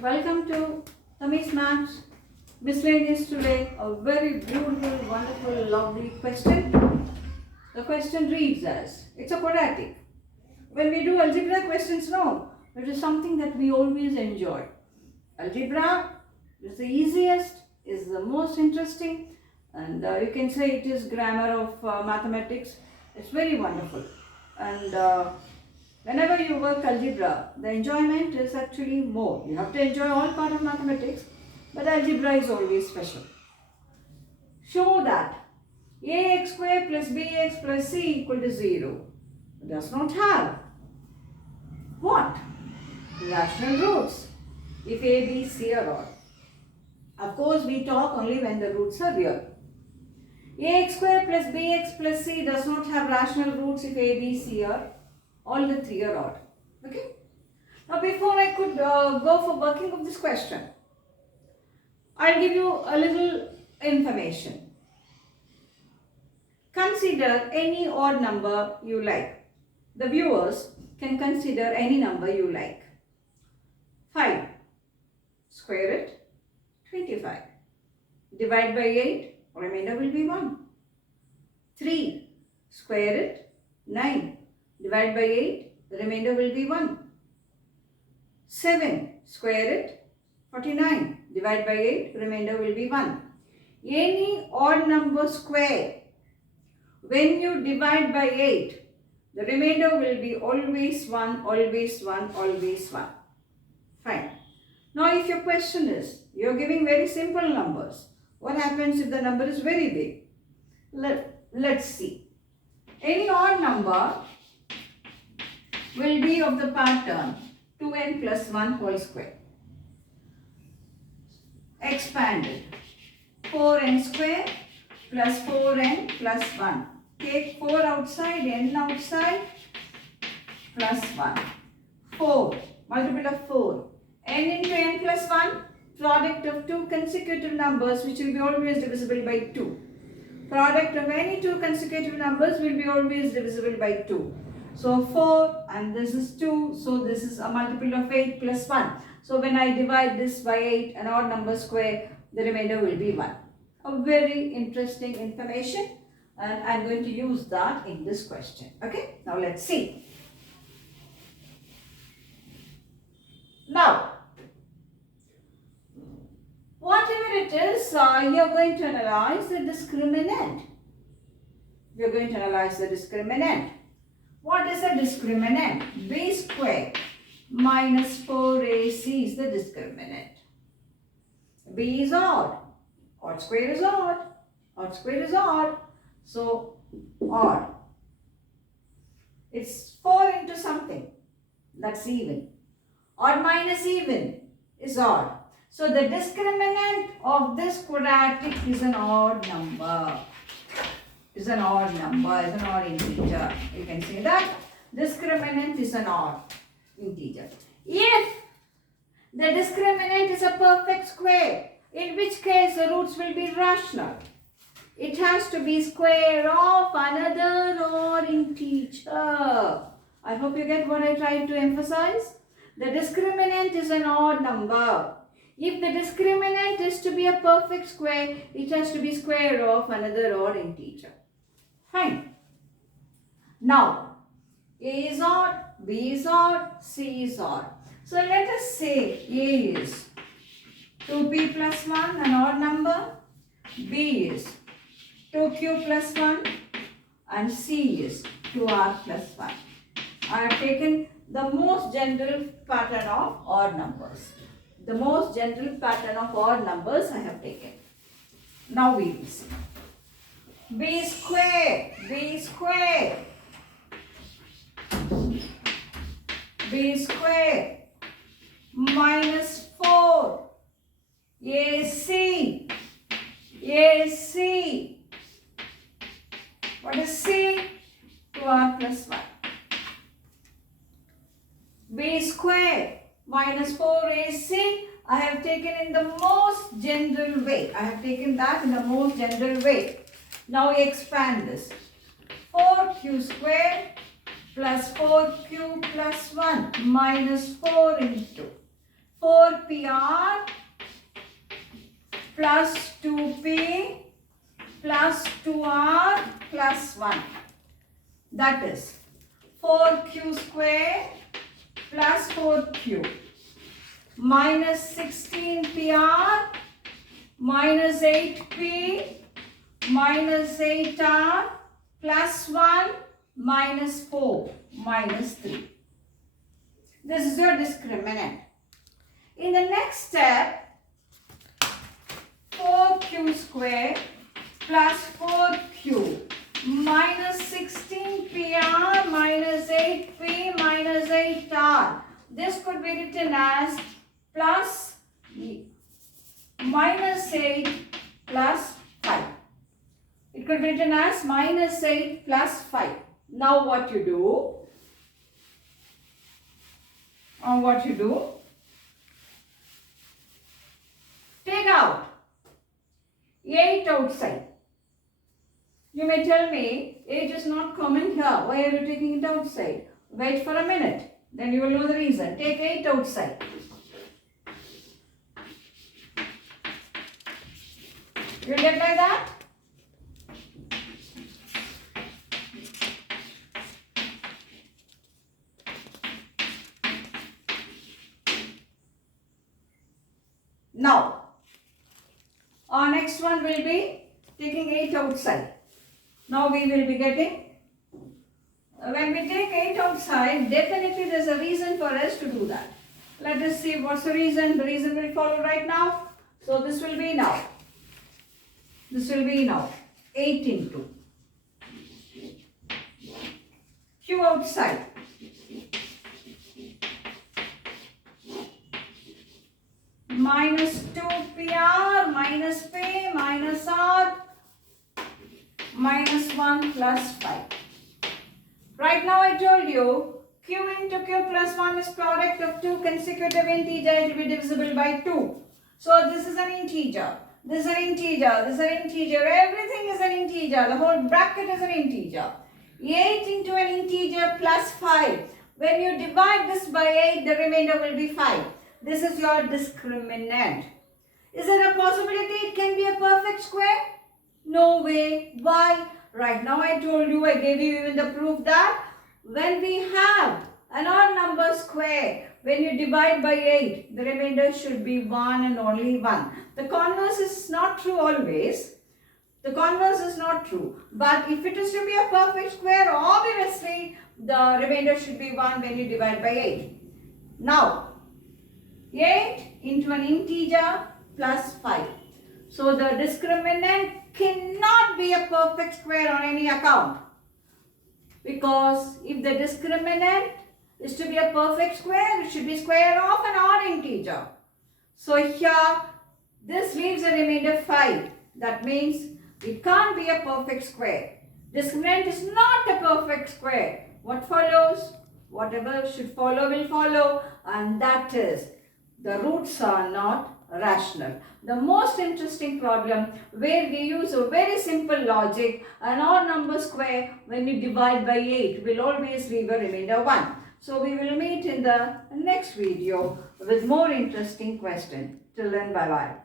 Welcome to Tammy's Maths Miscellaneous today. A very beautiful, wonderful, lovely question. The question reads as, it's a quadratic. When we do algebra questions, no, it is something that we always enjoy. Algebra is the easiest, is the most interesting, and you can say it is grammar of mathematics. It's very wonderful. And whenever you work algebra, the enjoyment is actually more. You have to enjoy all part of mathematics, but algebra is always special. Show that ax square plus bx plus c equal to 0 does not have what? Rational roots if a, b, c are odd. Of course, we talk only when the roots are real. Ax square plus bx plus c does not have rational roots if a, b, c are all the three are odd. Okay. Now, before I could go for working of this question, I'll give you a little information. Consider any odd number you like. The viewers can consider any number you like. 5. Square it. 25. Divide by 8. Remainder will be 1. 3. Square it. 9. Divide by 8, the remainder will be 1. 7, square it, 49. Divide by 8, remainder will be 1. Any odd number square, when you divide by 8, the remainder will be always 1, always 1, always 1. Fine. Now if your question is, you are giving very simple numbers. What happens if the number is very big? Let's see. Any odd number will be of the pattern 2n plus 1 whole square. Expanded. 4n square plus 4n plus 1. Take 4 outside, n outside, plus 1. 4, multiple of 4. n into n plus 1, product of two consecutive numbers which will be always divisible by 2. Product of any two consecutive numbers will be always divisible by 2. So 4 and this is 2, so this is a multiple of 8 plus 1. So when I divide this by 8, an odd number square, the remainder will be 1. A very interesting information, and I'm going to use that in this question. Okay, now let's see. Now, whatever it is, you're going to analyze the discriminant. We're going to analyze the discriminant. What is the discriminant? B square minus 4ac is the discriminant. B is odd. Odd square is odd. Odd square is odd. So, odd. It's 4 into something. That's even. Odd minus even is odd. So, the discriminant of this quadratic is an odd number. Is an odd number, is an odd integer. You can say that discriminant is an odd integer. If the discriminant is a perfect square, in which case the roots will be rational. It has to be square of another odd integer. I hope you get what I tried to emphasize. The discriminant is an odd number. If the discriminant is to be a perfect square, it has to be square of another odd integer. Fine. Now, A is odd, B is odd, C is odd. So, let us say A is 2p plus 1, an odd number. B is 2q plus 1 and C is 2r plus 1. I have taken the most general pattern of odd numbers. The most general pattern of odd numbers I have taken. Now we will see. B square minus 4 AC. What is C? 2r plus 1. B square minus 4AC I have taken in the most general way. I have taken that in the most general way. Now we expand this. 4q square plus 4q plus 1 minus 4 into 4 4PR plus 2P plus 2R plus 1. That is 4Q square plus 4Q minus 16PR minus 8P minus 8R plus 1 minus 4 minus 3. This is your discriminant. In the next step, 4Q square plus 4Q minus 16PR minus 8P minus 8R. This could be written as plus minus 8 plus 5. It could be written as minus 8 plus 5. Now what you do? Take out 8 outside. You may tell me 8 is not common here. Why are you taking it outside? Wait for a minute. Then you will know the reason. Take 8 outside. You will get like that? Now, our next one will be taking 8 outside. Now we will be getting, when we take 8 outside, definitely there is a reason for us to do that. Let us see what's the reason. The reason will follow right now. So this will be now. This will be now 8 into Q outside. Minus 2PR minus P minus R minus 1 plus 5. Right now I told you Q into Q plus 1 is product of two consecutive integers. It will be divisible by 2. So this is an integer. This is an integer. This is an integer. Everything is an integer. The whole bracket is an integer. 8 into an integer plus 5. When you divide this by 8, the remainder will be 5. This is your discriminant. Is there a possibility it can be a perfect square? No way. Why? Right now I told you, I gave you even the proof that when we have an odd number square, when you divide by 8, the remainder should be 1 and only 1. The converse is not true always. The converse is not true. But if it is to be a perfect square, obviously the remainder should be 1 when you divide by 8. Now, 8 into an integer plus 5. So the discriminant cannot be a perfect square on any account. Because if the discriminant is to be a perfect square, it should be square of an odd integer. So here, this leaves a remainder 5. That means it can't be a perfect square. Discriminant is not a perfect square. What follows? Whatever should follow will follow, and that is the roots are not rational. The most interesting problem where we use a very simple logic, an odd number square when we divide by 8 will always leave a remainder 1. So we will meet in the next video with more interesting question. Till then, bye bye.